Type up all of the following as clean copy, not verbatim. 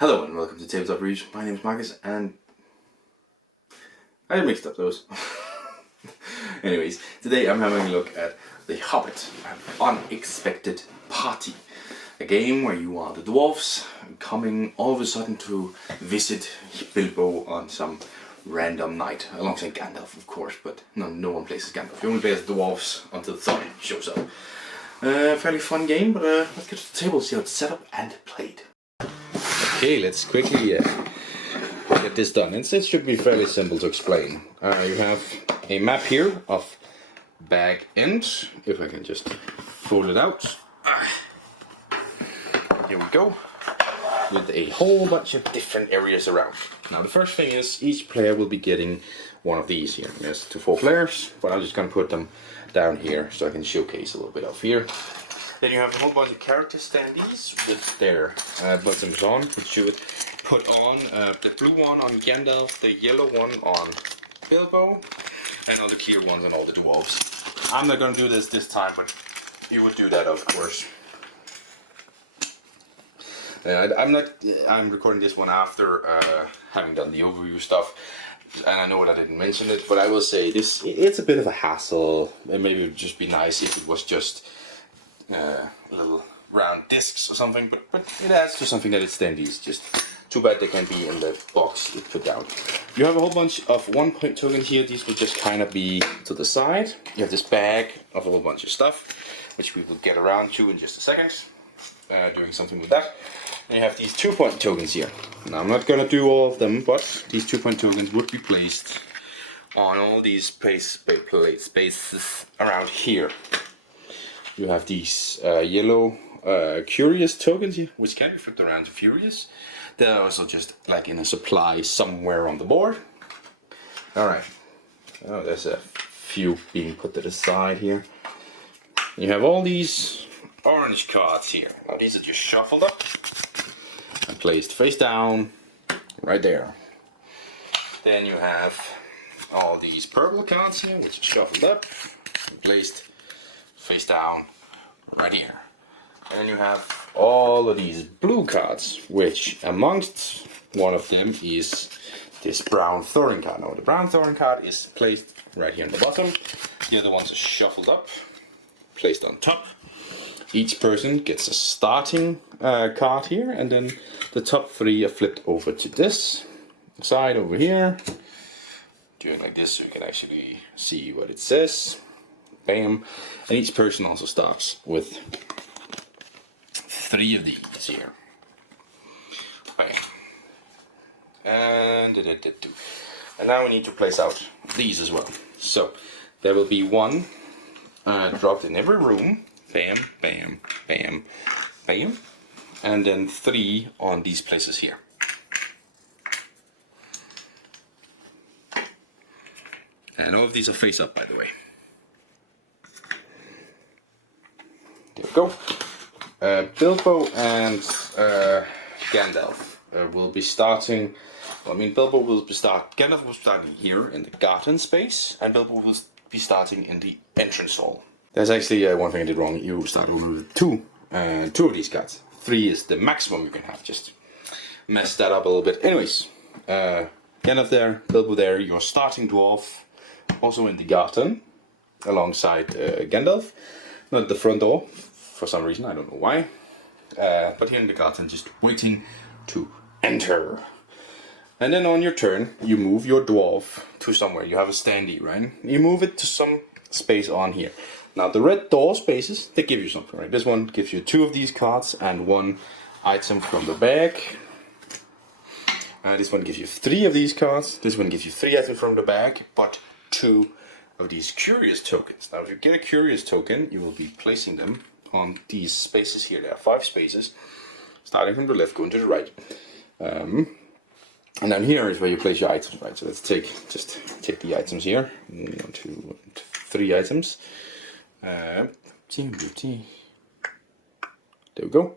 Hello and welcome to Tabletop Reviews. My name is Marcus and I mixed up those. Anyways, today I'm having a look at The Hobbit, An Unexpected Party. A game where you are the dwarves coming all of a sudden to visit Bilbo on some random night, alongside Gandalf of course, but no one plays as Gandalf. You only play as dwarves until Thorin shows up. Fairly fun game, but let's get to the table, see how it's set up and played. Okay, let's quickly get this done. And it should be fairly simple to explain. You have a map here of Bag End. If I can just fold it out. Here we go. With a whole bunch of different areas around. Now the first thing is each player will be getting one of these here. There's 4 players, but I'm just going to put them down here so I can showcase a little bit of here. Then you have a whole bunch of character standees with their buttons on, which you would put on the blue one on Gandalf, the yellow one on Bilbo, and all the clear ones on all the dwarves. I'm not going to do this time, but you would do that of course. I'm recording this one after having done the overview stuff, and I know that I didn't mention it, but I will say it's a bit of a hassle, and maybe it would just be nice if it was just little round discs or something, but it adds to something that it's standees. Just too bad they can't be in the box you put down. You have a whole bunch of 1 point tokens here. These will just kind of be to the side. You have this bag of a whole bunch of stuff, which we will get around to in just a second, doing something with that. And you have these 2 point tokens here. Now I'm not going to do all of them, but these 2 point tokens would be placed on all these spaces around here. You have these yellow curious tokens here, which can be flipped around to furious. They're also just like in a supply somewhere on the board. Alright. Oh, there's a few being put to the side here. You have all these orange cards here. Now these are just shuffled up and placed face down right there. Then you have all these purple cards here, which are shuffled up and placed face down right here. And then you have all of these blue cards, which amongst one of them is this brown Thorin card. Now the brown Thorin card is placed right here in the bottom. The other ones are shuffled up, placed on top. Each person gets a starting card here, and then the top 3 are flipped over to this side over here. Doing like this so you can actually see what it says. Bam. And each person also starts with 3 of these here. Bam. And now we need to place out these as well. So there will be 1 dropped in every room. Bam, bam, bam, bam. And then 3 on these places here. And all of these are face up, by the way. There we go. Bilbo and Gandalf will be starting. Well, I mean, Bilbo will be Gandalf will be starting here in the garden space, and Bilbo will be starting in the entrance hall. There's actually one thing I did wrong. You start with 2 of these cards. 3 is the maximum you can have. Just mess that up a little bit. Anyways, Gandalf there, Bilbo there. Your starting dwarf, also in the garden, alongside Gandalf. Not at the front door. For some reason, I don't know why. But here in the garden, just waiting to enter. And then on your turn, you move your dwarf to somewhere. You have a standee, right? You move it to some space on here. Now the red door spaces, they give you something, right? This one gives you 2 of these cards and 1 item from the bag. This one gives you 3 of these cards. This one gives you 3 items from the bag, but 2 of these curious tokens. Now if you get a curious token, you will be placing them on these spaces here. There are 5 spaces, starting from the left, going to the right. And then here is where you place your items, right? So let's just take the items here. 1, 2, 3 items. There we go.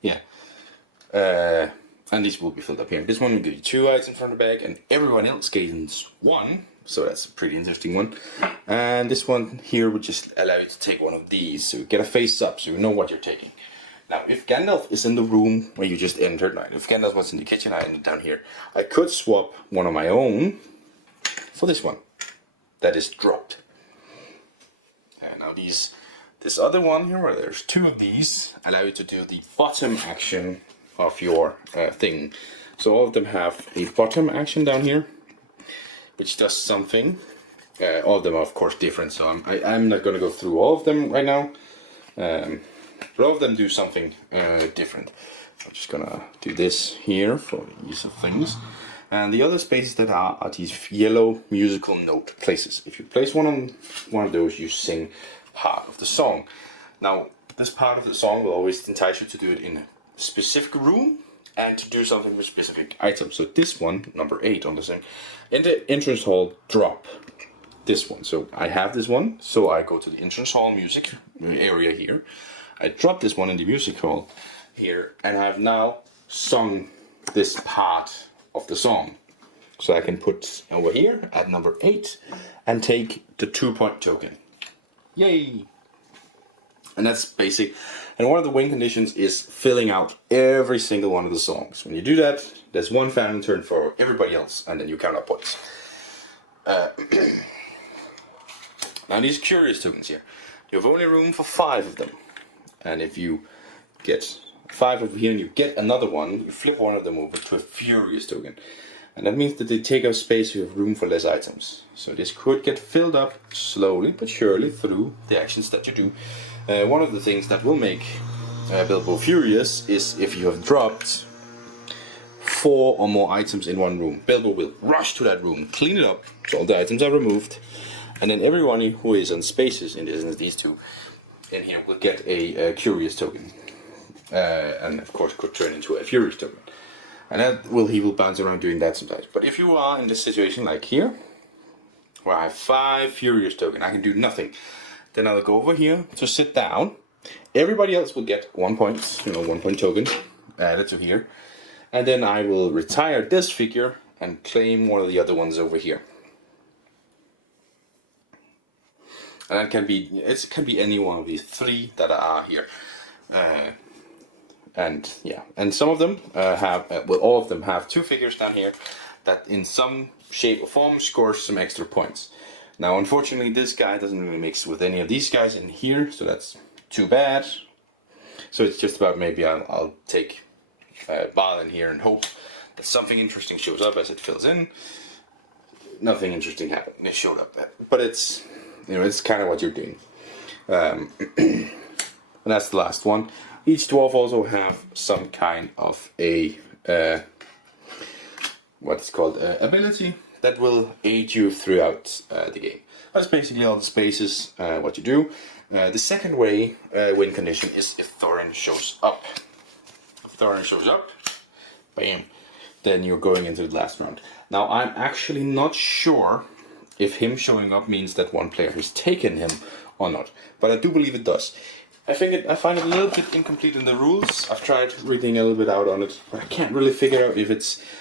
Yeah. And these will be filled up here. This one will give you 2 items from the bag, and everyone else gains 1. So that's a pretty interesting one. And this one here would just allow you to take one of these. So you get a face up, so you know what you're taking. Now, if Gandalf is in the room where you just entered, right, if Gandalf was in the kitchen, I ended down here, I could swap one of my own for this one that is dropped. And now this other one here, where there's two of these, allow you to do the bottom action of your thing. So all of them have a bottom action down here, which does something. All of them are of course different, so I'm not going to go through all of them right now. But all of them do something different. I'm just gonna do this here for the use of things. And the other spaces that are these yellow musical note places. If you place one on one of those, you sing part of the song. Now, this part of the song will always entice you to do it in a specific room and to do something with specific items. So this one, number 8 on the thing, in the entrance hall, drop this one. So I have this one, so I go to the entrance hall music area here. I drop this one in the music hall here, and I've now sung this part of the song. So I can put over here at number 8 and take the 2-point token. Yay! And that's basic. And one of the win conditions is filling out every single one of the songs. When you do that, there's one fan turn for everybody else, and then you count up points. Now these curious tokens here, you have only room for 5 of them. And if you get 5 over here and you get another one, you flip one of them over to a furious token. And that means that they take up space, you have room for less items. So this could get filled up slowly but surely through the actions that you do. One of the things that will make Bilbo furious is if you have dropped 4 or more items in one room. Bilbo will rush to that room, clean it up, so all the items are removed, and then everyone who is on spaces, in this instance these two, in here will get a curious token. And of course could turn into a furious token. And he will bounce around doing that sometimes. But if you are in this situation like here, where I have 5 furious tokens, I can do nothing. Then I'll go over here to sit down. Everybody else will get 1 point, 1 point token added to here. And then I will retire this figure and claim one of the other ones over here. And it can be any one of these 3 that are here. And yeah, and some of them all of them have 2 figures down here that in some shape or form scores some extra points. Now, unfortunately, this guy doesn't really mix with any of these guys in here, so that's too bad. So it's just about maybe I'll take Balin here and hope that something interesting shows up as it fills in. Nothing interesting happened. It showed up, but it's it's kind of what you're doing. And that's the last one. Each dwarf also have some kind of a what's called ability that will aid you throughout the game. That's basically all the spaces, what you do. The second way win condition is if Thorin shows up. If Thorin shows up, bam, then you're going into the last round. Now I'm actually not sure if him showing up means that one player has taken him or not, but I do believe it does. I find it a little bit incomplete in the rules. I've tried reading a little bit out on it, but I can't really figure out if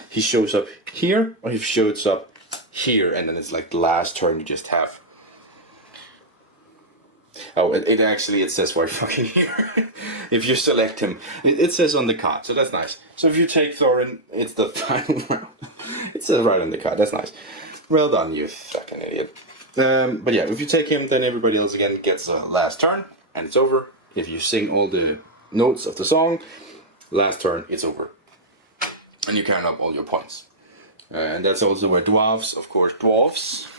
he shows up here or if he shows up here, and then it's like the last turn you just have. Oh, it says right fucking here. If you select him, it says on the card, so that's nice. So if you take Thorin, it's the final round. It says right on the card. That's nice. Well done, you fucking idiot. But yeah, if you take him, then everybody else again gets a last turn, and it's over. If you sing all the notes of the song, last turn, it's over. And you count up all your points. And that's also where dwarves,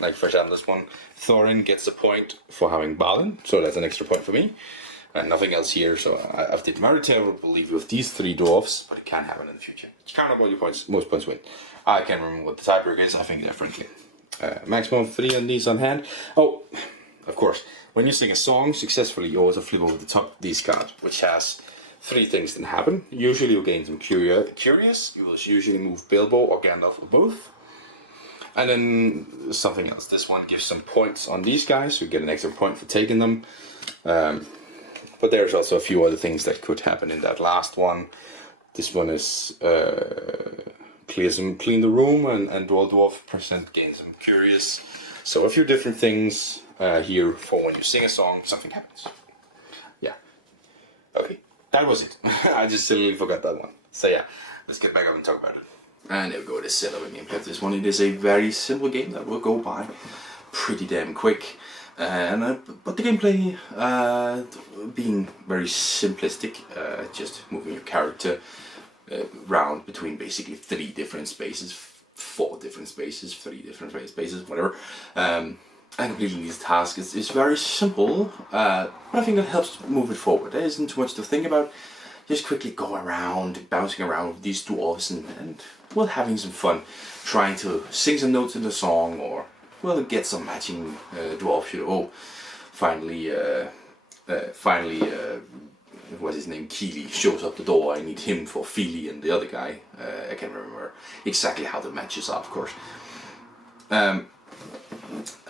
like for example this one, Thorin gets a point for having Balin, so that's an extra point for me. And nothing else here, so I've did very terribly with these 3 dwarves, but it can happen in the future. You count up all your points, most points win. I can't remember what the tiebreaker is, I think they're friendly. Maximum of 3 on these on hand. Oh, of course, when you sing a song successfully, you also flip over the top of these cards, which has 3 things that happen. Usually you'll gain some curious, you will usually move Bilbo or Gandalf or both. And then something else. This one gives some points on these guys, so you get an extra point for taking them. But there's also a few other things that could happen in that last one. This one is clean the room, and Roll Dwarf present games. I'm curious. So a few different things here for when you sing a song, something happens. Yeah. Okay, that was it. I just silly forgot that one. So yeah, let's get back up and talk about it. And there we go, the setup and gameplay of this one. It is a very simple game that will go by pretty damn quick. But the gameplay being very simplistic, just moving your character around between basically 3 different spaces, 4 different spaces, 3 different spaces, whatever. And completing these tasks is very simple, but I think that helps move it forward. There isn't too much to think about. Just quickly go around, bouncing around with these dwarves and well, having some fun, trying to sing some notes in the song, or well, get some matching dwarf. Finally, what's his name? Keely shows up the door. I need him for Feely and the other guy. I can't remember exactly how the matches are, of course.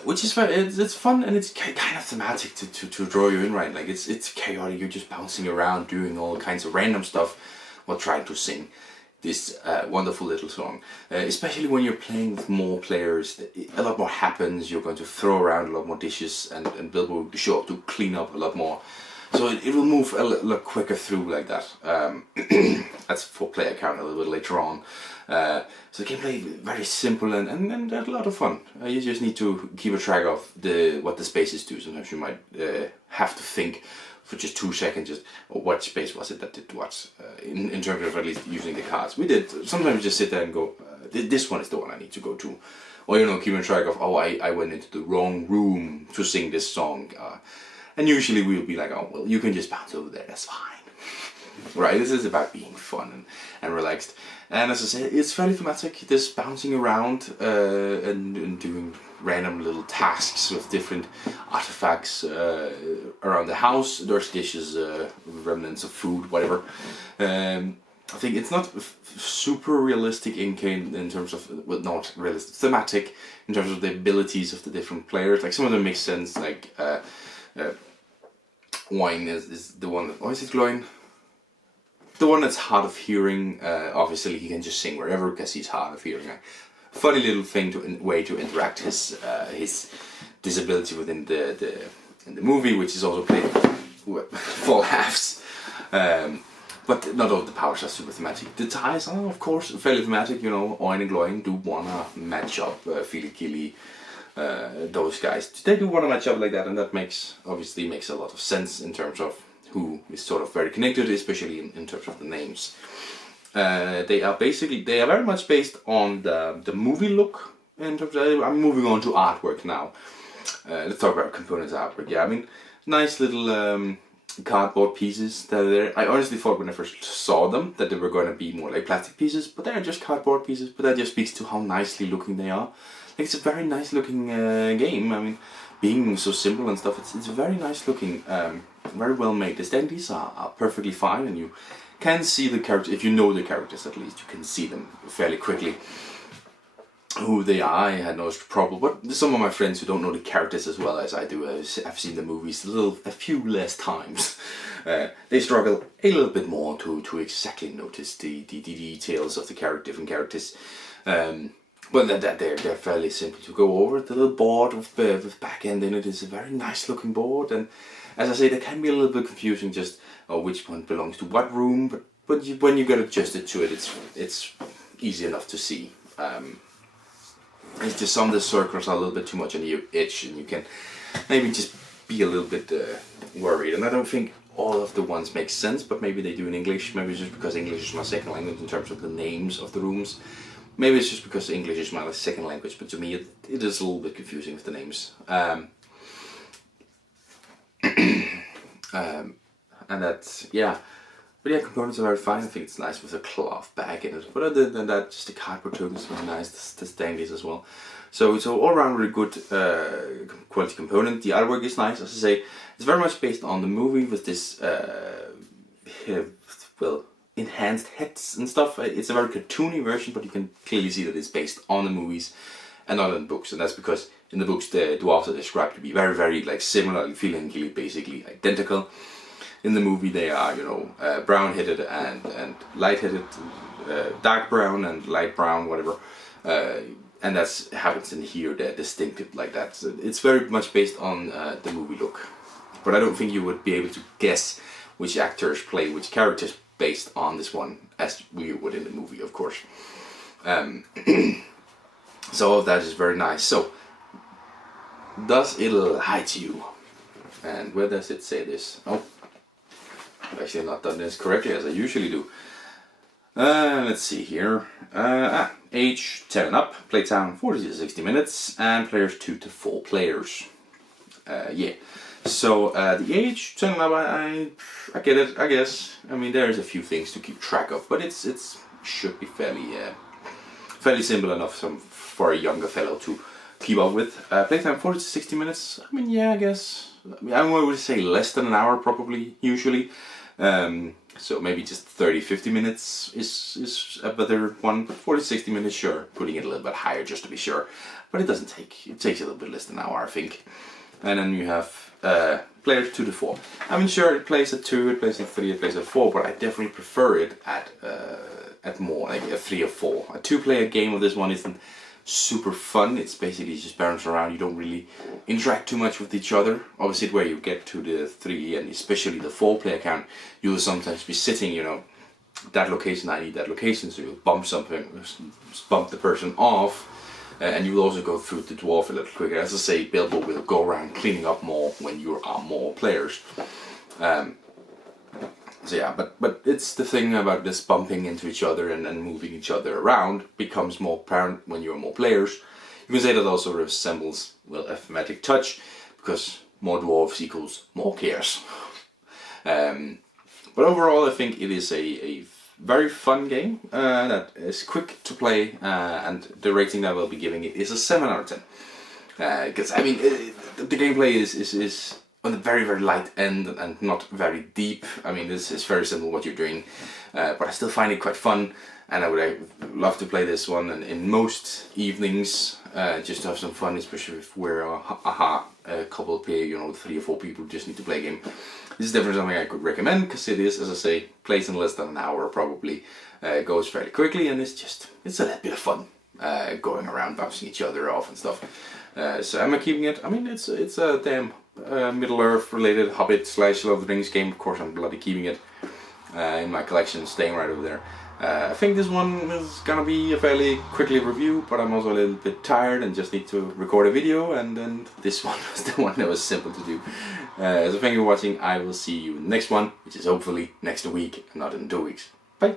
Which is fun. It's fun, and it's kind of thematic to draw you in, right? Like it's chaotic. You're just bouncing around, doing all kinds of random stuff while trying to sing this wonderful little song. Especially when you're playing with more players, a lot more happens. You're going to throw around a lot more dishes, and Bill will show up to clean up a lot more. So it will move a lot quicker through like that. That's for player count a little bit later on. So the gameplay very simple and a lot of fun. You just need to keep a track of what the spaces do. Sometimes you might have to think for just 2 seconds, just what space was it that did what, in terms of at least using the cards. We did sometimes just sit there and go, this one is the one I need to go to. Or keeping track of, I went into the wrong room to sing this song. And usually we'll be like, oh, well, you can just bounce over there, that's fine. Right, this is about being fun and relaxed. And as I said, it's fairly thematic, this bouncing around and doing random little tasks with different artifacts around the house. There's dishes, remnants of food, whatever. I think it's not super realistic in terms of, well, not realistic, thematic in terms of the abilities of the different players. Like some of them make sense, like Wine is the one that, is it Gloin? The one that's hard of hearing. Obviously he can just sing wherever because he's hard of hearing. A funny little way to interact his disability within in the movie, which is also played full halves. But not all the powers are super thematic. The ties are, of course, fairly thematic. Oin and Gloin do wanna match up Feely Keely. Those guys, they do want to match up like that, and that obviously makes a lot of sense in terms of who is sort of very connected, especially in terms of the names. They are very much based on the movie look. In terms of, I'm moving on to artwork now. Let's talk about components artwork. Yeah, I mean, nice little cardboard pieces that are there. I honestly thought when I first saw them that they were going to be more like plastic pieces, but they're just cardboard pieces. But that just speaks to how nicely looking they are. It's a very nice looking game. I mean, being so simple and stuff, it's very nice looking, very well made. The standees are perfectly fine, and you can see the characters, if you know the characters at least, you can see them fairly quickly. Who they are, I had no problem, but some of my friends who don't know the characters as well as I do, I've seen the movies a few less times, they struggle a little bit more to exactly notice the details of the different characters. But they're fairly simple to go over. The little board with back end in it is a very nice looking board, and as I say, they can be a little bit confusing, just which one belongs to what room. But when you get adjusted to it, it's easy enough to see. It's just some of the circles are a little bit too much on the edge, and you can maybe just be a little bit worried. And I don't think all of the ones make sense, but maybe they do in English. Maybe it's just because English is my second language in terms of the names of the rooms. Maybe it's just because English is my second language, but to me it is a little bit confusing with the names. And that's, yeah. But yeah, components are very fine. I think it's nice with a cloth bag in it. But other than that, just the cardboard tokens are very nice, the standees as well. So it's all around really good quality component. The artwork is nice, as I say. It's very much based on the movie with this, enhanced heads and stuff. It's a very cartoony version, but you can clearly see that it's based on the movies and not in the books. And that's because in the books the dwarves are described to be very, very similar, feeling basically identical. in the movie they are, you know, brown-headed and light-headed, dark brown and light brown, whatever. And that's happens in here. They're distinctive like that. So it's very much based on the movie look. But I don't think you would be able to guess which actors play which characters based on this one, as we would in the movie, of course. So all of that is very nice. So, does it lie to you? And where does it say this? Oh, I've actually not done this correctly as I usually do. Let's see here. Age 10 and up, playtime 40 to 60 minutes, and players 2 to 4 players. Yeah. So the age 10 and up, I get it, I guess. I mean, there's a few things to keep track of, but it's should be fairly simple enough for a younger fellow to keep up with. Playtime 40 to 60 minutes. I mean, yeah, I guess. I mean, I would say less than an hour probably usually. So maybe just 30-50 minutes is a better one, but 40-60 minutes, sure. Putting it a little bit higher just to be sure. But it takes a little bit less than an hour, I think. And then you have players 2 to 4. I mean, sure, it plays at 2, it plays at 3, it plays at 4, but I definitely prefer it at more, like a 3 or 4. A 2-player game of this one isn't super fun. It's basically just bounce around. You don't really interact too much with each other. Obviously, where you get to the 3 and especially the 4-player count, you will sometimes be sitting, you know, that location, I need that location, so you'll bump the person off, and you will also go through the dwarf a little quicker. As I say, Bilbo will go around cleaning up more when you are more players. So yeah, but it's the thing about this bumping into each other and moving each other around becomes more apparent when you're more players. You can say that also resembles, well, a thematic touch, because more dwarves equals more players. But overall, I think it is a very fun game that is quick to play, and the rating that I will be giving it is a 7 out of 10. Because I mean, the gameplay is on the very, very light end and not very deep. I mean, this is very simple what you're doing, but I still find it quite fun, and I would love to play this one in most evenings, just to have some fun, especially if we're a couple play, you know, 3 or 4 people just need to play a game. This is definitely something I could recommend, because it is, as I say, plays in less than an hour probably, goes fairly quickly, and it's a little bit of fun, going around bouncing each other off and stuff. So am I keeping it? I mean, it's a damn Middle-earth related Hobbit / Lord of the Rings game. Of course, I'm bloody keeping it in my collection, staying right over there. I think this one is gonna be a fairly quickly review, but I'm also a little bit tired and just need to record a video, and then this one was the one that was simple to do. So thank you for watching. I will see you in the next one, which is hopefully next week, not in 2 weeks. Bye!